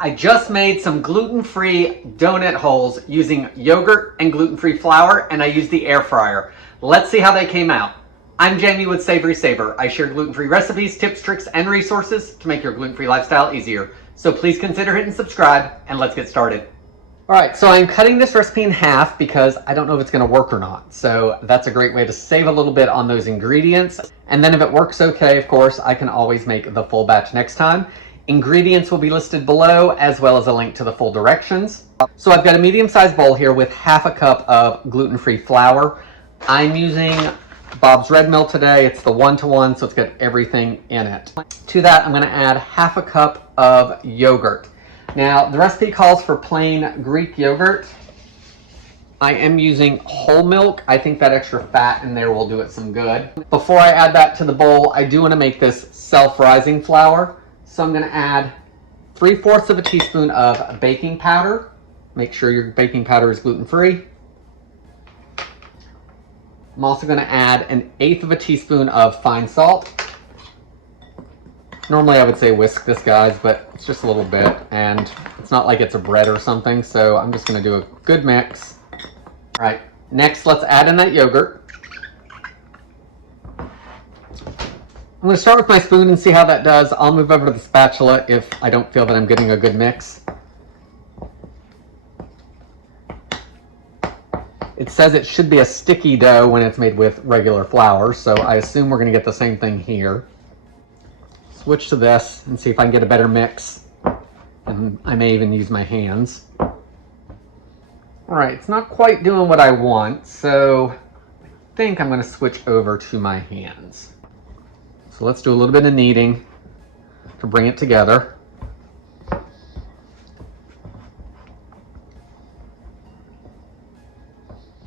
I just made some gluten-free donut holes using yogurt and gluten-free flour, and I used the air fryer. Let's see how they came out. I'm Jamie with SavorySaver. I share gluten-free recipes, tips, tricks, and resources to make your gluten-free lifestyle easier. So please consider hitting subscribe, and let's get started. All right, so I'm cutting this recipe in half because I don't know if it's gonna work or not. So that's a great way to save a little bit on those ingredients. And then if it works okay, of course, I can always make the full batch next time. Ingredients will be listed below, as well as a link to the full directions. So I've got a medium-sized bowl here with half a cup of gluten-free flour. I'm using Bob's Red Mill today. It's the 1-to-1, so it's got everything in it. To that, I'm gonna add half a cup of yogurt. Now, the recipe calls for plain Greek yogurt. I am using whole milk. I think that extra fat in there will do it some good. Before I add that to the bowl, I do want to make this self-rising flour. So I'm going to add 3/4 of a teaspoon of baking powder. Make sure your baking powder is gluten-free. I'm also going to add 1/8 of a teaspoon of fine salt. Normally I would say whisk this, guys, but it's just a little bit, and it's not like it's a bread or something, so I'm just going to do a good mix. All right, next let's add in that yogurt. I'm going to start with my spoon and see how that does. I'll move over to the spatula if I don't feel that I'm getting a good mix. It says it should be a sticky dough when it's made with regular flour, so I assume we're going to get the same thing here. Switch to this and see if I can get a better mix. And I may even use my hands. All right, it's not quite doing what I want, so I think I'm going to switch over to my hands. So let's do a little bit of kneading to bring it together.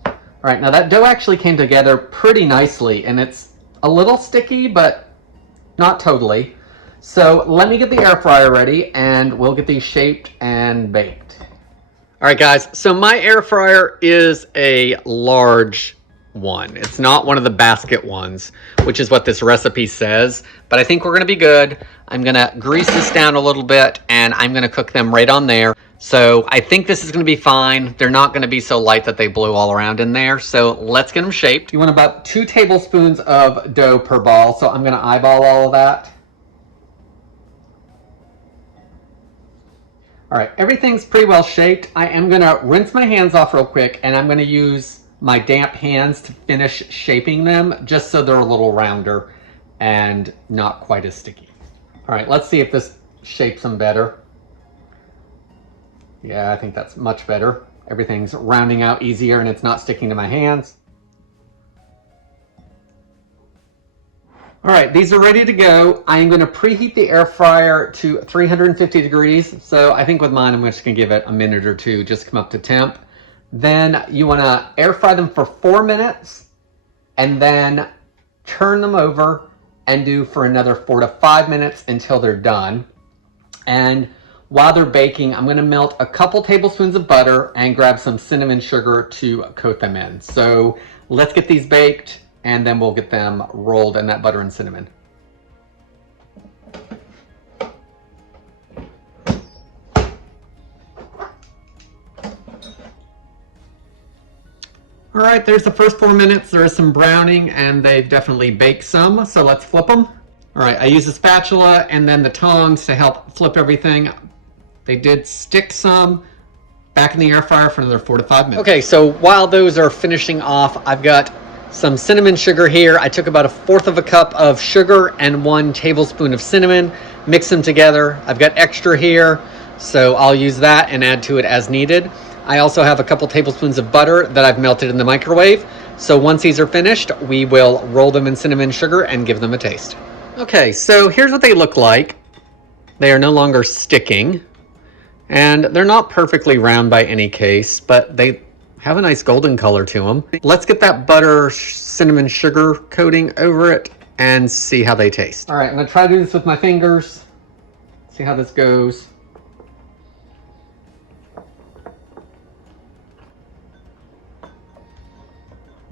All right, now that dough actually came together pretty nicely, and it's a little sticky, but not totally. So let me get the air fryer ready, and we'll get these shaped and baked. All right, guys, so my air fryer is a large one. It's not one of the basket ones, which is what this recipe says, but I think we're gonna be good. I'm gonna grease this down a little bit, and I'm gonna cook them right on there. So I think this is gonna be fine. They're not gonna be so light that they blow all around in there. So let's get them shaped. You want about 2 tablespoons of dough per ball, so I'm gonna eyeball all of that. All right, everything's pretty well shaped. I am gonna rinse my hands off real quick, and I'm gonna use my damp hands to finish shaping them, just so they're a little rounder and not quite as sticky. All right, let's see if this shapes them better. Yeah, I think that's much better. Everything's rounding out easier and it's not sticking to my hands. All right, these are ready to go. I am going to preheat the air fryer to 350 degrees. So I think with mine, I'm just going to give it a minute or two just to come up to temp. Then you want to air fry them for 4 minutes and then turn them over and do for another 4 to 5 minutes until they're done. And while they're baking, I'm going to melt a couple tablespoons of butter and grab some cinnamon sugar to coat them in. So let's get these baked, and then we'll get them rolled in that butter and cinnamon. All right, there's the first 4 minutes. There is some browning, and they've definitely baked some, so let's flip them. All right, I use a spatula and then the tongs to help flip everything. They did stick some. Back in the air fryer for another 4 to 5 minutes. Okay, so while those are finishing off, I've got some cinnamon sugar here. I took about 1/4 of a cup of sugar and 1 tablespoon of cinnamon, mix them together. I've got extra here, so I'll use that and add to it as needed. I also have a couple tablespoons of butter that I've melted in the microwave. So once these are finished, we will roll them in cinnamon sugar and give them a taste. Okay, so here's what they look like. They are no longer sticking, and they're not perfectly round by any case, but they have a nice golden color to them. Let's get that butter cinnamon sugar coating over it and see how they taste. All right, I'm gonna try to do this with my fingers. See how this goes.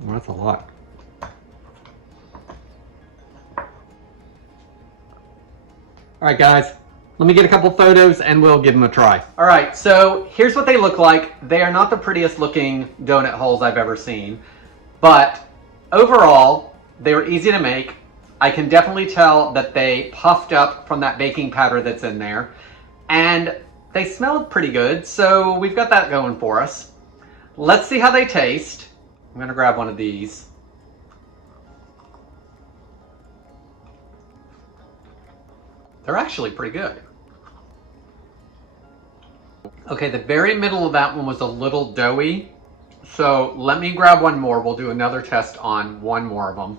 Well, that's a lot. All right, guys, Let me get a couple photos and we'll give them a try. All right, so here's what they look like. They are not the prettiest looking donut holes I've ever seen, but overall, they were easy to make. I can definitely tell that they puffed up from that baking powder that's in there, and they smelled pretty good, so we've got that going for us. Let's see how they taste. I'm gonna grab one of these. They're actually pretty good. Okay, the very middle of that one was a little doughy, so let me grab one more. We'll do another test on one more of them.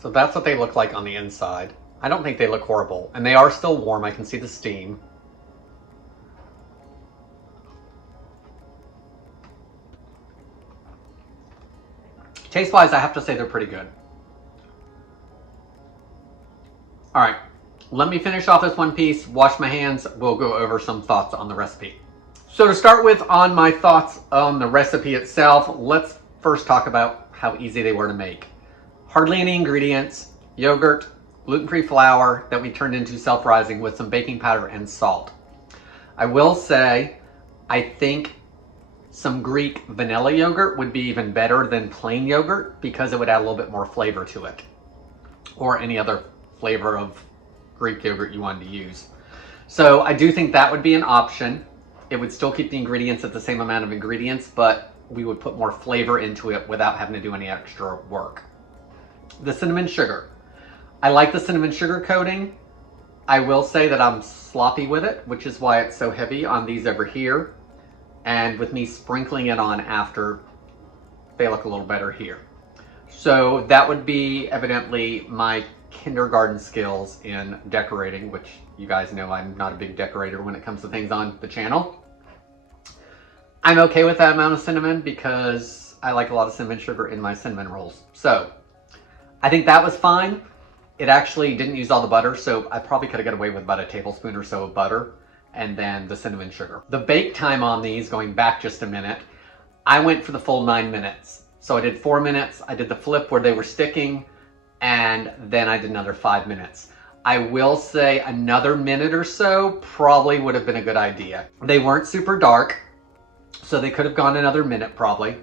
So that's what they look like on the inside. I don't think they look horrible, and they are still warm. I can see the steam. Taste-wise, I have to say they're pretty good. All right, let me finish off this one piece, wash my hands, we'll go over some thoughts on the recipe. So to start with, on my thoughts on the recipe itself, let's first talk about how easy they were to make. Hardly any ingredients, yogurt, gluten-free flour that we turned into self-rising with some baking powder and salt. I will say, I think some Greek vanilla yogurt would be even better than plain yogurt because it would add a little bit more flavor to it, or any other flavor of Greek yogurt you wanted to use. So I do think that would be an option. It would still keep the ingredients at the same amount of ingredients, but we would put more flavor into it without having to do any extra work. The cinnamon sugar. I like the cinnamon sugar coating. I will say that I'm sloppy with it, which is why it's so heavy on these over here. And with me sprinkling it on after, they look a little better here. So that would be evidently my kindergarten skills in decorating, which you guys know I'm not a big decorator when it comes to things on the channel. I'm okay with that amount of cinnamon because I like a lot of cinnamon sugar in my cinnamon rolls. So I think that was fine. It actually didn't use all the butter, so I probably could have got away with about a tablespoon or so of butter and then the cinnamon sugar. The bake time on these, going back just a minute, I went for the full 9 minutes. So I did 4 minutes, I did the flip where they were sticking, and then I did another 5 minutes. I will say another minute or so probably would have been a good idea. They weren't super dark, so they could have gone another minute probably.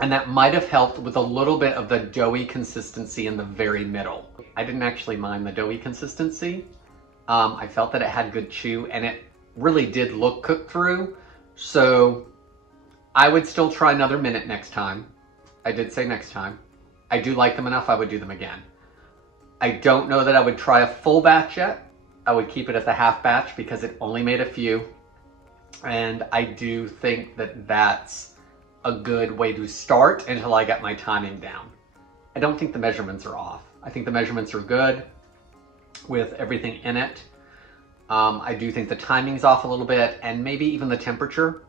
And that might have helped with a little bit of the doughy consistency in the very middle. I didn't actually mind the doughy consistency. I felt that it had good chew and it really did look cooked through. So I would still try another minute next time. I did say next time. I do like them enough, I would do them again. I don't know that I would try a full batch yet. I would keep it at the half batch because it only made a few. And I do think that that's a good way to start until I get my timing down. I don't think the measurements are off. I think the measurements are good with everything in it. I do think the timing's off a little bit and maybe even the temperature.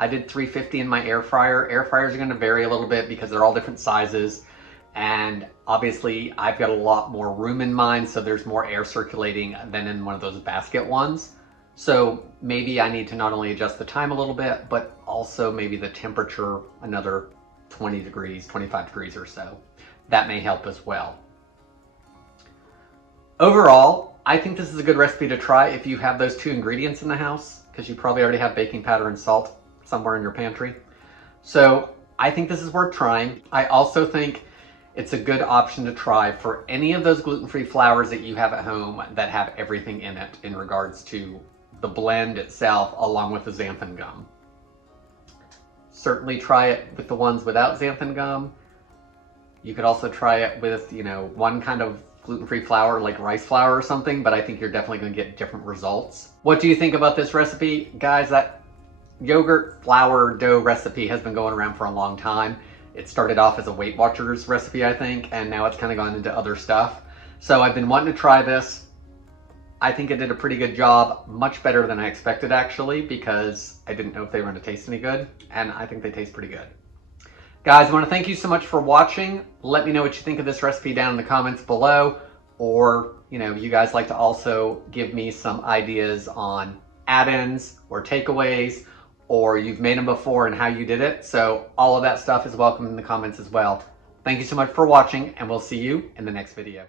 I did 350 in my air fryer. Air fryers are going to vary a little bit because they're all different sizes. And obviously I've got a lot more room in mine, so there's more air circulating than in one of those basket ones. So maybe I need to not only adjust the time a little bit, but also maybe the temperature another 20 degrees, 25 degrees or so. That may help as well. Overall, I think this is a good recipe to try if you have those two ingredients in the house, because you probably already have baking powder and salt somewhere in your pantry. So I think this is worth trying. I also think it's a good option to try for any of those gluten-free flours that you have at home that have everything in it in regards to the blend itself along with the xanthan gum. Certainly try it with the ones without xanthan gum. You could also try it with, one kind of gluten-free flour like rice flour or something, but I think you're definitely going to get different results. What do you think about this recipe? Guys, that yogurt flour dough recipe has been going around for a long time. It started off as a Weight Watchers recipe, I think, and now it's kind of gone into other stuff. So I've been wanting to try this. I think it did a pretty good job, much better than I expected actually, because I didn't know if they were going to taste any good, and I think they taste pretty good. Guys, I want to thank you so much for watching. Let me know what you think of this recipe down in the comments below, or you guys like to also give me some ideas on add-ins or takeaways, or you've made them before and how you did it. So all of that stuff is welcome in the comments as well. Thank you so much for watching, and we'll see you in the next video.